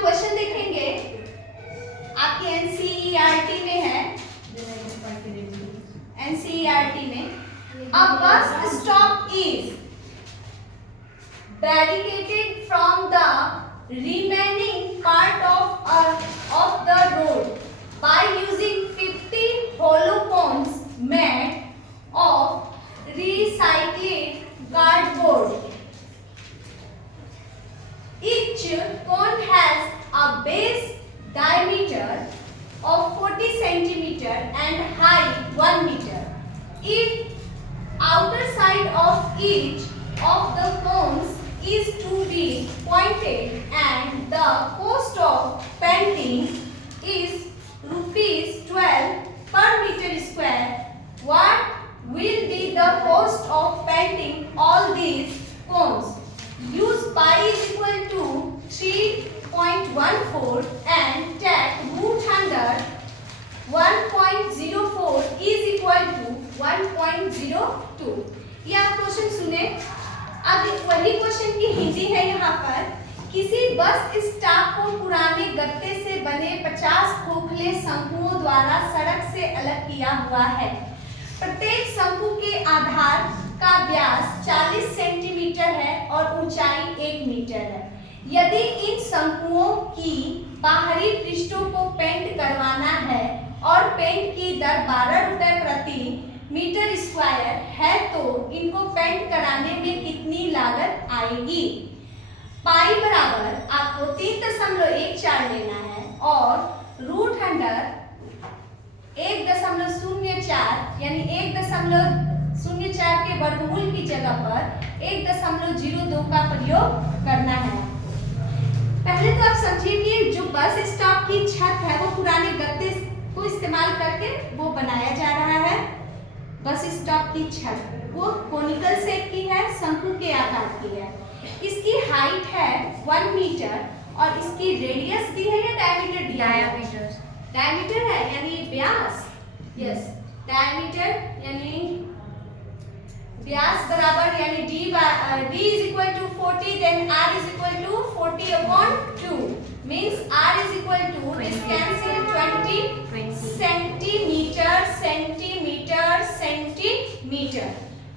Question देखेंगे, आपकी NCERT में है, एनसीईआरटी में a bus stop is barricaded from the remaining part of the road by using 50 hollow cones made of recycled cardboard. Each cone has a base diameter of 40 centimeter and height 1 meter. If outer side of each of the cones is to be pointed and the cost of painting is ₹12 per meter square, what will be the cost of painting all these cones? Use pi is equal to 3.14 and take root under 1.04 is equal to 1.02. ये आप question सुने। अब वही question की हिंदी है यहाँ पर। किसी बस स्टॉप को पुराने गत्ते से बने 50 खोखले शंकुओं द्वारा सड़क से अलग किया हुआ है। प्रत्येक शंकु के आधार का व्यास 40 सेंटीमीटर है और ऊंचाई 1 मीटर है। यदि इन शंकुओं की बाहरी पृष्ठों को पेंट करवाना है और पेंट की दर 12 रुपए प्रति मीटर स्क्वायर है तो इनको पेंट कराने में कितनी लागत आएगी? पाई बराबर आपको 3.14 लेना है और रूट अंडर 1.04 यानी 1.04 के वर्गमूल की जगह पर 1.02 का प्रयोग करना है। पहले तो आप समझिए कि जो बस स्टॉप की छत है वो पुराने गत्ते को इस्तेमाल करके वो बनाया जा रहा है। बस स्टॉप की छत वो कोनिकल शेप की है, शंकु के आकार की है। इसकी हाइट है 1 मीटर और इसकी रेडियस दी है या डायमीटर दिया है? डायमीटर है यानी व्यास। यस, डायमीटर यानी व्यास बराबर यानी d is equal to 40 then r is equal to 40 upon 2 means r is equal to this cancel 20 centimetre.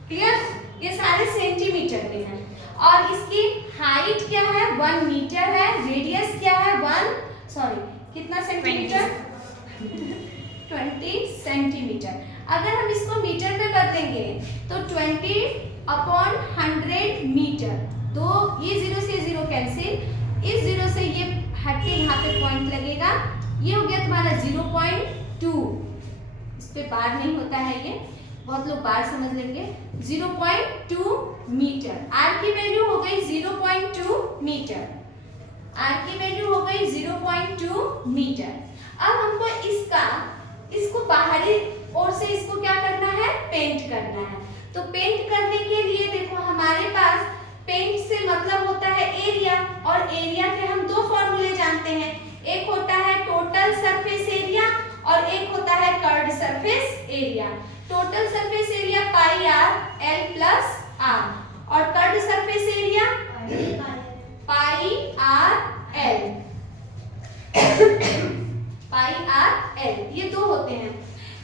Clear? ये सारे सेंटीमीटर में है और इसकी हाइट क्या है? 1 मीटर है। रेडियस क्या है? कितना सेंटीमीटर? 20 सेंटीमीटर। अगर हम इसको मीटर में बदलेंगे तो 20/100 मीटर। तो ये 0 से 0 कैंसिल, इस 0 से ये हट के यहाँ पे पॉइंट लगेगा। ये हो गया तुम्हारा 0.2। इस पे बार नहीं होता है, ये बहुत लोग बार समझ लेंगे। 0.2 मीटर। आर की वैल्यू हो गई 0.2 मीटर। आर की वैल्यू हो गई 0.2 मीटर। अब हमको इसको बाहरी ओर से इसको क्या करना है? पेंट करना है। तो पेंट करने के लिए देखो हमारे पास पेंट से मतलब होता है एरिया, और एरिया के हम दो फॉर्मूले जानते हैं। एक होता है टोटल सरफेस एरिया और एक होता है curved surface area. Total surface area pi r l plus r और curved surface area pi r l. Pi r l ये दो होते हैं।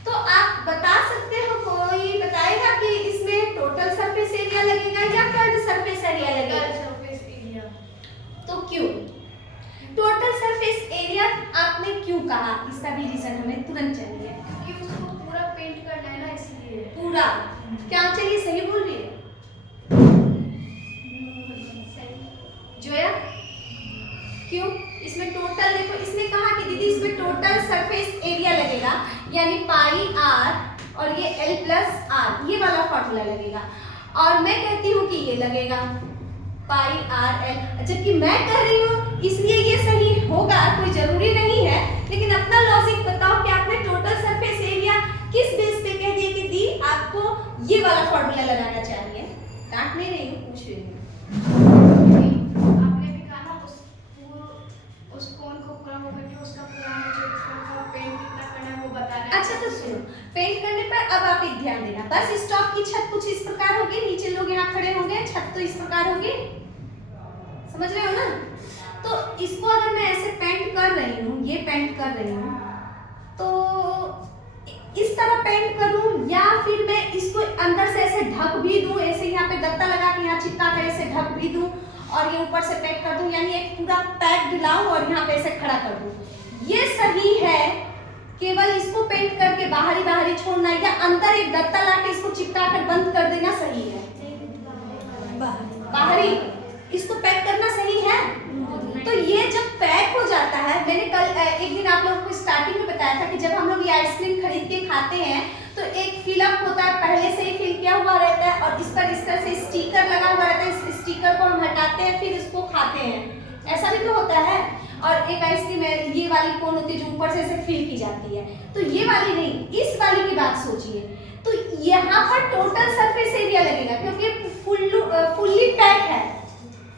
तो आप बता सकते हो, कोई बताएगा कि इसमें टोटल सरफेस एरिया लगेगा या कर्व्ड सरफेस एरिया लगेगा? Surface area. तो क्यों टोटल सरफेस एरिया आपने क्यों कहा? इसका भी रीजन हमें तुरंत चाहिए। क्योंकि उसको पूरा पेंट करना है ना, इसलिए। पूरा क्या चाहिए? सही बोल रही है जोया। क्यों? इसमें टोटल देखो, इसने कहा कि दीदी इसमें टोटल सरफेस एरिया लगेगा यानी पाई आर और ये एल प्लस आर, ये वाला फॉर्मूला लगेगा। और मैं कहती हूँ कि ये लगेगा पाई आर एल, जबकि मैं कह रही हूँ इसलिए ये सही होगा, कोई जरूरी नहीं है। लेकिन अपना लॉजिक बताओ कि आपने टोटल सरफेस एरिया किस बेस पे कह दिया कि दी आपको ये वाला फॉर्मूला लगाना चाहिए? डांट नहीं रही हूँ, पूछ रही हूँ। आपने भी कहा ना उस कोन को पूरा वो करके उसका पूरा जो पेंट कितना करना है वो बताना है। अच्छा तो सुनो, पेंट करने पर अब आप एक ध्यान देना। बस स्टॉप की छत कुछ इस प्रकार होगी, नीचे लोग यहाँ खड़े होंगे, छत तो इस प्रकार होगी, समझ रहे हो ना? तो इसको अगर मैं ऐसे कर रही हूँ, ये पेंट कर रही हूँ, तो इस तरह पेंट करूँ या फिर मैं इसको अंदर से ऐसे ढक भी दूँ, ऐसे यहाँ पे गत्ता लगा के यहाँ चिपका कर ऐसे ढक भी दूँ और ये ऊपर से पैक कर दूँ, यानी एक पूरा पैक दिलाऊं और यहाँ पे ऐसे खड़ा कर दूँ, ये सही है? केवल इसको पेंट करके बाहरी बाहरी छोड़ना या अंदर एक गत्ता ला के इसको चिपका कर बंद कर देना सही है? बाहरी इसको पैक करना सही है? तो ये जब पैक हो जाता है, मैंने कल एक दिन आप लोगों को स्टार्टिंग में बताया था कि जब हम लोग ये आइसक्रीम खरीद के खाते हैं तो एक फिलअप होता है, पहले से ही फिल किया हुआ रहता है और इस पर इस तरह से स्टिकर लगा हुआ रहता है, इस स्टिकर को हम हटाते हैं फिर इसको खाते हैं, ऐसा भी तो होता है। और एक आइसक्रीम है ये वाली कोन होती है जो ऊपर से ऐसे फिल की जाती है, तो ये वाली नहीं, इस वाली की बात सोचिए। तो यहाँ पर टोटल सरफेस एरिया लगेगा क्योंकि फुल्ली पैक है,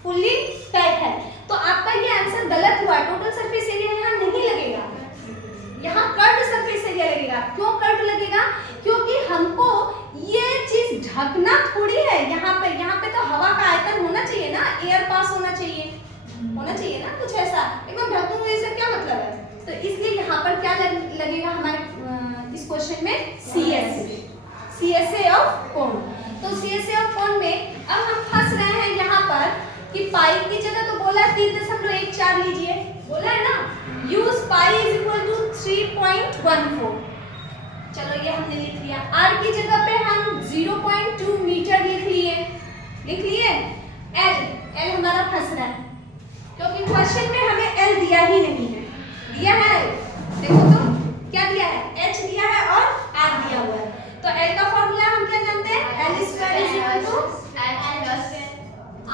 फुल्ली पैक है, तो आपका ये आंसर गलत हुआ। टोटल सरफेस एरिया यहाँ नहीं लगेगा, यहाँ कर्व्ड सरफेस एरिया लगेगा। क्यों कर्व्ड लगेगा? क्योंकि हमको ये चीज ढकना थोड़ी है, यहाँ पे तो हवा का आयतन होना चाहिए ना, एयर पास होना चाहिए ना, कुछ ऐसा एकदम ढक दूंगा इससे क्या मतलब है? तो इसलिए यहाँ पर क्या लगेगा हमारे इस क्वेश्चन में? CSA of cone. तो CSA ऑफ कोन में अब हम फंस रहे हैं यहाँ पर कि पाई की जगह तो बोला 3.14 लीजिए, बोला है ना, use pi is equal to 3.14। चलो ये हमने लिख लिया। आर की जगह पे हम 0.2 मीटर लिख लिए। एल हमारा फंस रहा है क्योंकि क्वेश्चन में हमें एल दिया ही नहीं है, दिया है देखो तो क्या दिया है, एच दिया है और आर दिया हुआ है। तो एल का फॉर्मूला हम क्या जानते हैं? L square is equal to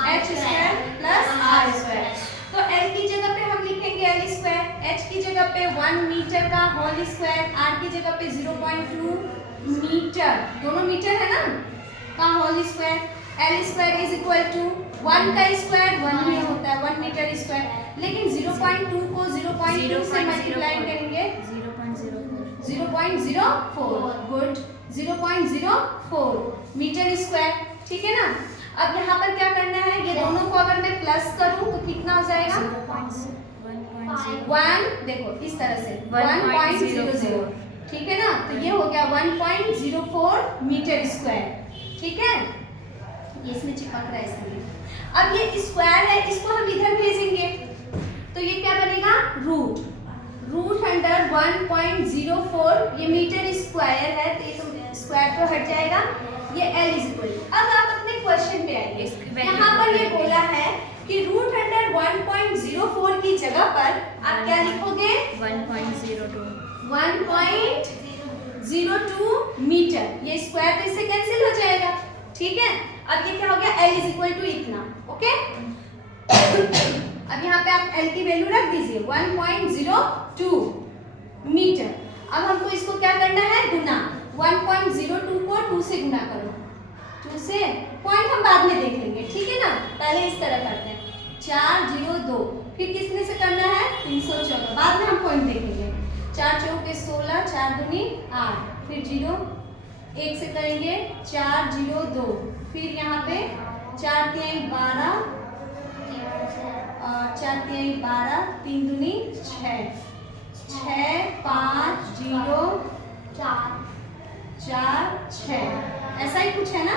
H square plus R square. तो एल की जगह पे हम लिखेंगे एल स्क्वायर, एच की जगह पे 1 मीटर का होल स्क्वायर, आर की जगह पे 0.2 मीटर, दोनों मीटर है ना, का whole square. L square is equal to 1 का स्क्वायर 1 ही होता है, 1 मीटर स्क्वायर, लेकिन 0.2 को 0.2 से मल्टीप्लाई करेंगे 0.04, गुड, 0.04 मीटर स्क्वायर, ठीक है ना। अब यहाँ पर क्या करना है, ये दोनों को अगर मैं प्लस करूँ तो कितना हो जाएगा? 1, देखो इस तरह से 1.00, ठीक है ना, तो ये हो गया 1.04 मीटर स्क्वायर, ठीक है, ये इसमें चिपक रहा है इसलिए। अब ये स्क्वायर है, इसको हम इधर भेजेंगे तो ये क्या बनेगा? रूट अंडर 1.04, ये मीटर स्क्वायर है तो ये तो स्क्वायर तो हट जाएगा, ये एल इज इक्वल। अब आप अपने क्वेश्चन पे आइए, यहाँ पर ये बोला है कि रूट अंडर 1.04 की जगह पर आप क्या लिखोगे? 1.02 मीटर, ये स्क्वायर तो इससे कैंसिल हो जाएगा, ठीक है। अब ये क्या हो गया? एल इज इक्वल टू इतना, ओके। अब यहाँ पे आप एल की वैल्यू रख दीजिए 1.02 मीटर। अब हमको इसको क्या करना है? गुना, 1.02 को 2 से गुना करो, 2 से, पॉइंट हम बाद में देख लेंगे, ठीक है ना, पहले इस तरह करते हैं, 402, फिर किसने से करना है? 314, बाद में हम पॉइंट देखेंगे। 4 चौके 16, 4 दूनी 8, फिर 0 1 से करेंगे 402, फिर यहाँ पे 4 तिहाई 12 और 4 तिहाई 12, 3 दूनी 6, 6 5 0 4 6, ऐसा ही कुछ है ना,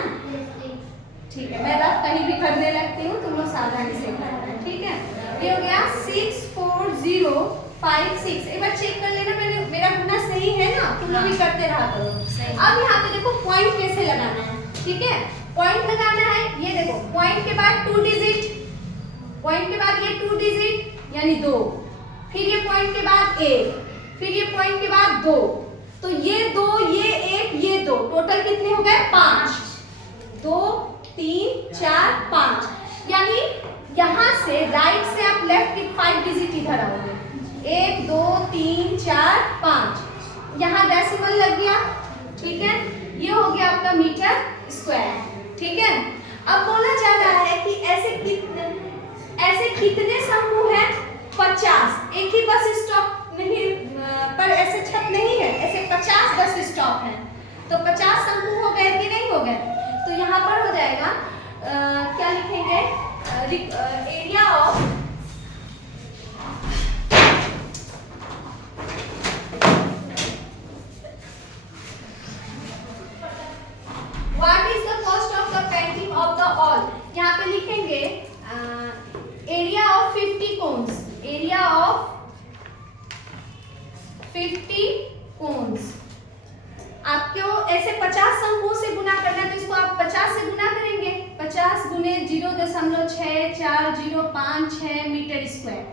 ठीक है। मैं रफ कहीं भी करने लगती हूँ, तुम लोग सावधानी से करना है, ठीक है। ये हो गया 64056। एक बार चेक कर लेना मेरा गुना सही है ना, तुम लोग भी करते रहा करो। अब यहाँ पे देखो पॉइंट कैसे लगाना है, ठीक है, पॉइंट लगाना है, ये देखो पॉइंट के बाद 2 डिजिट, पॉइंट के बाद ये 2 डिजिट यानी 2, फिर ये पॉइंट के बाद 1, फिर ये पॉइंट के बाद 2, तो ये 2 ये 1 ये 2, टोटल कितने हो गए? 5, 2 3 4 5, यानी यहाँ से राइट से आप लेफ्ट की 5 डिजिट इधर आओगे, 1 2 3 4 5, यहाँ डेसिमल लग गया, ठीक है, ये हो गया आपका मीटर स्क्वायर, ठीक है। अब बोला जा रहा है कि ऐसे कितने समूह हैं? 50, एक ही बस स्टॉप नहीं पर ऐसे छत नहीं है, ऐसे 50 बस स्टॉप है, तो 50 समूह हो गए कि नहीं हो गए? तो यहाँ पर हो जाएगा क्या लिखेंगे? Area of 50 cones. आपको ऐसे 50 अंकों से गुना करना है तो इसको आप 50 से गुना करेंगे। 50 गुने 0.6405 मीटर स्क्वायर।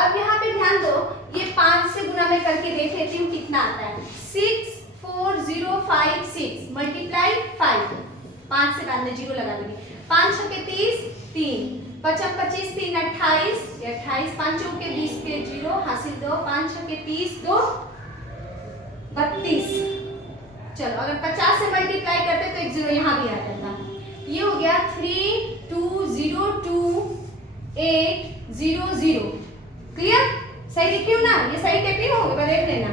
अब यहाँ पे ध्यान दो, ये 5 से गुना मैं करके देख लेती हूँ कितना आता है। 64056 मल्टीप्लाई 5, 5 से बाद में 0 लगा देंगे। 5 छके 30, 3 5 25 3 28, 28 5 चौके 20 के 0 हासिल 2, 5 छके 30 2 32। चलो अगर 50 से मल्टीप्लाई करते तो एक 0 यहाँ भी आ जाता। ये हो गया 320800। क्लियर? सही लिखी हूँ ना? ये सही टाइपिंग होगी, पर देख लेना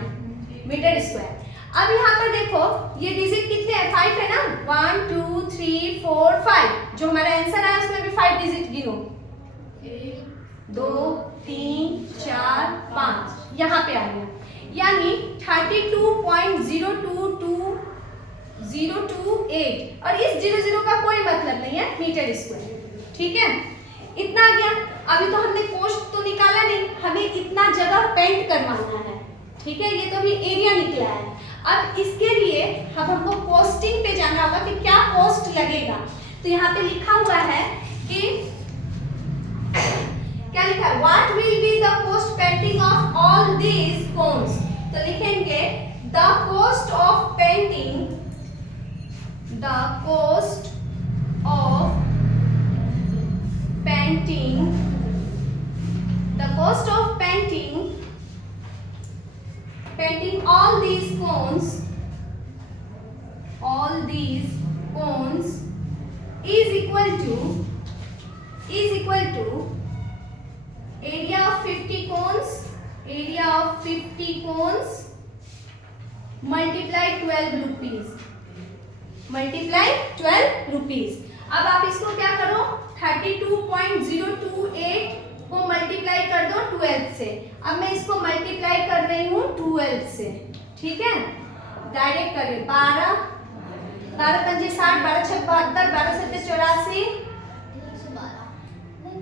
मीटर स्क्वायर। अब यहाँ पर देखो ये डिजिट कितने हैं? 5 है ना? 1 2 3 4 5। जो हमारा आंसर आया उसमें भी 5 डिजिट गिनो। 1 2 3 4 5 यहाँ पे आ गया, यानी 32.022028। और इस 00 का कोई मतलब नहीं है मीटर स्क्वायर। ठीक है, इतना आ गया। अभी तो हमने कोस्ट तो निकाला नहीं, हमें इतना जगह पेंट करवाना है। ठीक है, ये तो अभी एरिया निकला है। अब इसके लिए अब हमको कॉस्टिंग पे जाना होगा कि क्या कॉस्ट लगेगा। तो यहाँ पे लिखा हुआ है कि क्या लिखा है? What will be the cost painting of all these cones. तो लिखेंगे the cost of painting, the cost of painting, the cost of painting all these cones is equal to area of 50 cones multiply 12 rupees। अब आप इसको क्या करो, 32.028 को multiply कर दो 12 से। अब मैं इसको मल्टीप्लाई कर रही हूँ 12 से। ठीक है, डायरेक्ट करें। 12 12 पंजे 60, 12 छक 72, 12 सत्ते 84,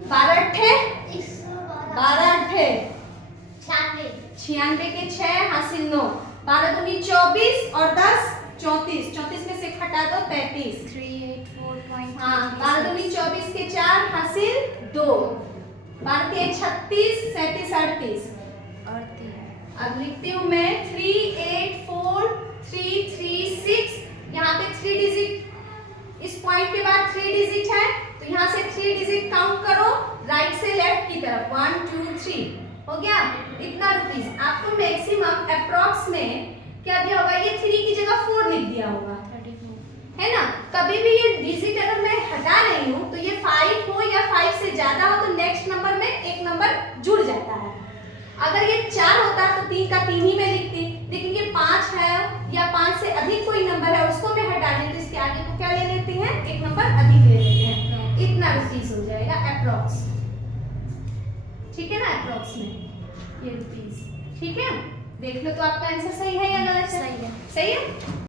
12 अट्ठे 96 के 6 हासिल 9, 12 दूनी 24 और 10 34, 34 में से घटा दो 35, 384. हाँ 12 दूनी 24 के 4 हासिल 2, 12 के 36 37 38। अब लिखती हूँ मैं 384336। यहाँ पे 3 डिजिट, इस पॉइंट के बाद 3 डिजिट है तो यहाँ से 3 डिजिट काउंट करो राइट से लेफ्ट की तरफ। 1 2 3 हो गया इतना रुपीस। आपको मैक्सिमम अप्रॉक्स में क्या दिया होगा? ये 3 की जगह 4 लिख दिया होगा, है ना? कभी भी ये डिजिट अगर मैं हटा रही हूँ तो ये 5 हो या 5 से ज्यादा हो तो नेक्स्ट नंबर में एक नंबर जुड़ जाता है। अगर ये 4 होता तो 3 का 3 ही में लिखती, लेकिन ये 5 है या 5 से अधिक कोई नंबर है उसको मैं हटा देती तो इसके आगे को क्या ले लेती हैं? एक नंबर अधिक ले लेते हैं। इतना रुपीस हो जाएगा अप्रॉक्स। ठीक है ना, अप्रॉक्स में ये रुपीस। ठीक है, देख लो तो आपका आंसर सही है या गलत है? सही है।